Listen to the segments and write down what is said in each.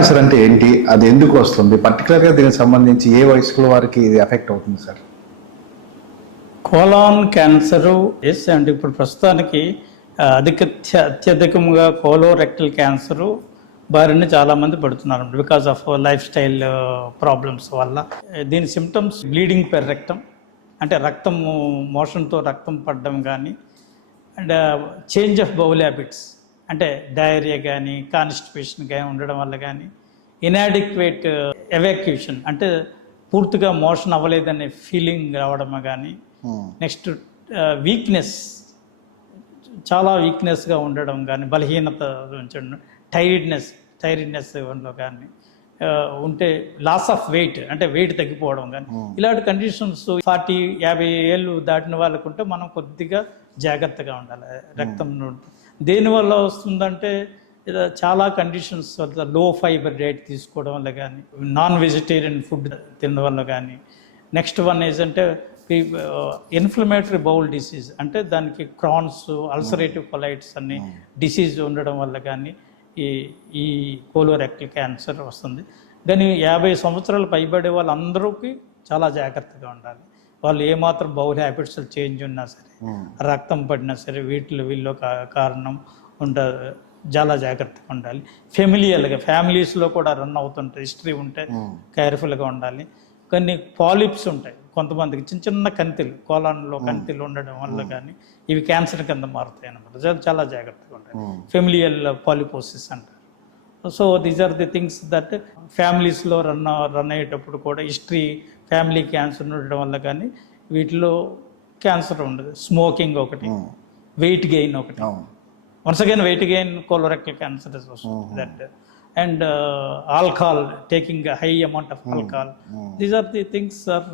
Cancer అంటే ఏంటి? అది ఎందుకు వస్తుంది? పర్టికులర్గా దీనికి సంబంధించి ఏ వయసులో వారికి ఇది ఎఫెక్ట్ అవుతుంది సార్ కోలాన్ క్యాన్సర్ ఎస్ అంటే ఇప్పుడు ప్రస్తుతానికి అధిక అత్యధికంగా కోలోరెక్టల్ క్యాన్సరు బారిన చాలామంది పడుతున్నారు because of lifestyle problems వల్ల. దీని సిమ్టమ్స్ బ్లీడింగ్ పెర్ రక్తం అంటే రక్తం మోషన్తో రక్తం పడడం కానీ and change of bowel habits అంటే డయేరియా కానీ కాన్స్టిపేషన్ కానీ ఉండడం వల్ల కానీ ఇనాడిక్వేట్ ఎవాక్యూషన్ అంటే పూర్తిగా మోషన్ అవ్వలేదనే ఫీలింగ్ రావడం కానీ నెక్స్ట్ వీక్నెస్ చాలా వీక్నెస్గా ఉండడం కానీ బలహీనత ఉంచడం టైర్డ్నెస్ టైర్డ్నెస్లో కానీ ఉంటే లాస్ ఆఫ్ వెయిట్ అంటే వెయిట్ తగ్గిపోవడం కానీ ఇలాంటి కండిషన్స్ ఫార్టీ యాభై ఏళ్ళు దాటిన వాళ్ళకు ఉంటే మనం కొద్దిగా జాగ్రత్తగా ఉండాలి. రక్తం దేనివల్ల వస్తుందంటే ఇది చాలా కండిషన్స్ వల్ల లో ఫైబర్ డైట్ తీసుకోవడం వల్ల కానీ నాన్ వెజిటేరియన్ ఫుడ్ తినడం వల్ల కానీ నెక్స్ట్ వన్ ఏంటంటే ఇన్ఫ్లమేటరీ బౌల్ డిసీజ్ అంటే దానికి క్రాన్స్ అల్సరేటివ్ కొలైట్స్ అన్ని డిసీజ్ ఉండడం వల్ల కానీ ఈ ఈ కోలోరెక్టల్ క్యాన్సర్ వస్తుంది. కానీ యాభై సంవత్సరాలు పైబడే వాళ్ళందరికీ చాలా జాగ్రత్తగా ఉండాలి. వాళ్ళు ఏమాత్రం బౌల్ హ్యాబిట్స్ చేంజ్ ఉన్నా సరే రక్తం పడినా సరే వీటిలో వీళ్ళు కారణం ఉండ చాలా జాగ్రత్తగా ఉండాలి. ఫెమిలియల్గా ఫ్యామిలీస్లో కూడా రన్ అవుతుంటాయి హిస్టరీ ఉంటే కేర్ఫుల్గా ఉండాలి. కొన్ని పాలిప్స్ ఉంటాయి. కొంతమందికి చిన్న చిన్న కంతిలు కోలాన్లో కంతిలు ఉండడం వల్ల కానీ ఇవి క్యాన్సర్ కింద మారుతాయి అన్నమాట. చాలా- చాలా జాగ్రత్తగా ఉంటాయి ఫెమిలియల్ పాలిపోసిస్ అంటారు. So these are the things that ఫ్యామిలీస్లో రన్ రన్ అయ్యేటప్పుడు కూడా హిస్టరీ ఫ్యామిలీ క్యాన్సర్ ఉండడం వల్ల కానీ వీటిలో క్యాన్సర్ ఉండదు. స్మోకింగ్ ఒకటి వెయిట్ గెయిన్ ఒకటి. Once again weight gain colorectal cancer is that and alcohol taking high amount of alcohol these are the things are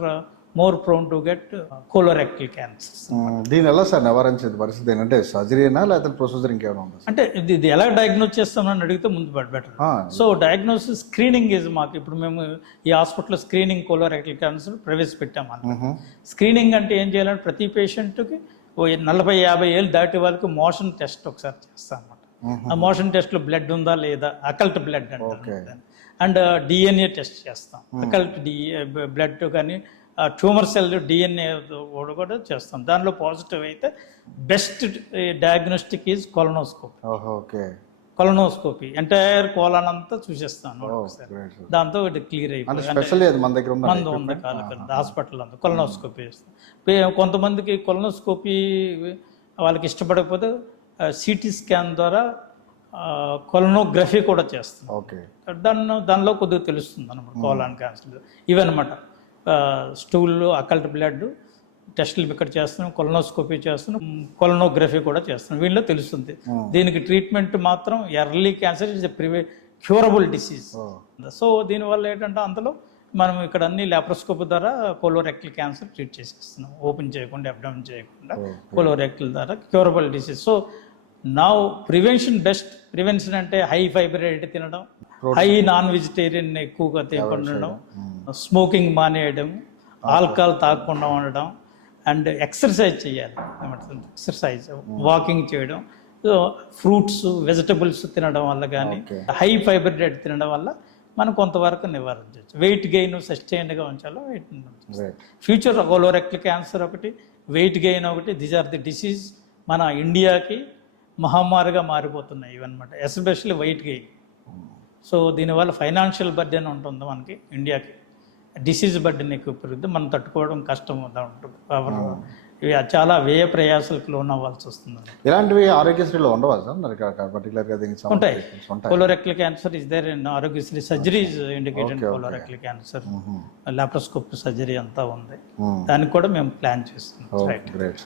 more prone to get colorectal cancers um, దీని ఎలా sir నివారించేది పరిస్థితి ఏంటంటే సర్జరీనా లేకపోతే procedure ఇంకేమైనా ఉందా అంటే ఇది ఎలా డయాగ్నోస్ చేస్తామని అడిగితే ముందు better so diagnosis screening is మాకు ఇప్పుడు మేము ఈ హాస్పిటల్లో స్క్రీనింగ్ కోలోరెక్టల్ క్యాన్సర్ ప్రవేశపెట్టాము స్క్రీనింగ్ అంటే ఏం చేయాలంటే ప్రతి పేషెంట్కి ఓ నలభై యాభై ఏళ్ళు దాటి వాళ్ళకి మోషన్ టెస్ట్ ఒకసారి చేస్తాం అనమాట ఆ మోషన్ టెస్ట్లో బ్లడ్ ఉందా లేదా? అకల్ట్ బ్లడ్ అంటారు అండ్ డిఎన్ఏ టెస్ట్ చేస్తాం. అకల్ట్ డిఏ బ్లడ్ కానీ ట్యూమర్ సెల్ డిఎన్ఏ కూడా చేస్తాం. దానిలో పాజిటివ్ అయితే best diagnostic is colonoscopy okay. Colonoscopy entire colon అంతా చూసేస్తాను. దాంతో ఇది క్లియర్ అయిపోయింది మన దగ్గర ఉందా కాదు హాస్పిటల్ అంతా కొలనోస్కోపీ చేస్తాం పే- కొంతమందికి కొలనోస్కోపీ వాళ్ళకి ఇష్టపడకపోతే సిటీ స్కాన్ ద్వారా కొలనోగ్రఫీ కూడా చేస్తాం ఓకే. దాన్ని దానిలో కొద్దిగా తెలుస్తుంది అనమాట కోలాన్ క్యాన్సర్. ఇవన్నమాట. స్టూల్ అకల్ట్ బ్లడ్ టెస్టులు ఇక్కడ చేస్తున్నాం కొలనోస్కోపీ చేస్తున్నాం కొలనోగ్రఫీ కూడా చేస్తున్నాం. వీళ్ళలో తెలుస్తుంది. దీనికి ట్రీట్మెంట్ మాత్రం ఎర్లీ క్యాన్సర్ ఇస్ ప్రివే క్యూరబుల్ డిసీజ్. సో దీనివల్ల ఏంటంటే అందులో మనం ఇక్కడ అన్ని లాప్రోస్కోప్ ద్వారా కోలోరెక్టల్ క్యాన్సర్ ట్రీట్ చేసేస్తున్నాం. ఓపెన్ చేయకుండా అబ్డౌన్ చేయకుండా కోలోరెక్టల్ ద్వారా క్యూరబుల్ డిసీజ్. సో నా ప్రివెన్షన్ బెస్ట్. ప్రివెన్షన్ అంటే హై ఫైబర్ డైట్ తినడం హై నాన్ వెజిటేరియన్ ఎక్కువగా తినకుండా ఉండడం స్మోకింగ్ మానేయడం ఆల్కహాల్ తాగకుండా ఉండడం అండ్ ఎక్సర్సైజ్ చేయాలి. ఎక్సర్సైజ్ వాకింగ్ చేయడం. సో ఫ్రూట్స్ వెజిటబుల్స్ తినడం వల్ల కానీ. హై ఫైబర్ డైట్ తినడం వల్ల మనం కొంతవరకు నివారించవచ్చు వెయిట్ గెయిన్ సస్టైన్డ్గా ఉంచాలో వెయిట్ ఫ్యూచర్ కోలోరెక్టల్ క్యాన్సర్ ఒకటి వెయిట్ గెయిన్ ఒకటి. దీస్ ఆర్ ది డిసీజ్ మన ఇండియాకి మహమ్మారిగా మారిపోతున్నాయి ఇవన్నమాట. ఎస్పెషల్లీ వెయిట్ గెయిన్ సో దీనివల్ల ఫైనాన్షియల్ బర్డెన్ ఉంటుంది మనకి ఇండియాకి. డిసీజ్ బర్డెన్ ఎక్కువ పెరుగుతుంది మనం తట్టుకోవడం కష్టం ఉంటుంది. ఇవి చాలా వ్యయ ప్రయాసాలకు లోన్ అవ్వాల్సి వస్తుంది ఇలాంటివి ఆరోగ్యశ్రీలో ఉండవా సార్? ఉంటాయి. Colorectal cancer is there in Aarogyasri surgery is indicated colorectal cancer laparoscope surgery అంతా ఉంది. దానికి కూడా మేము ప్లాన్ చేస్తున్నాం. రైట్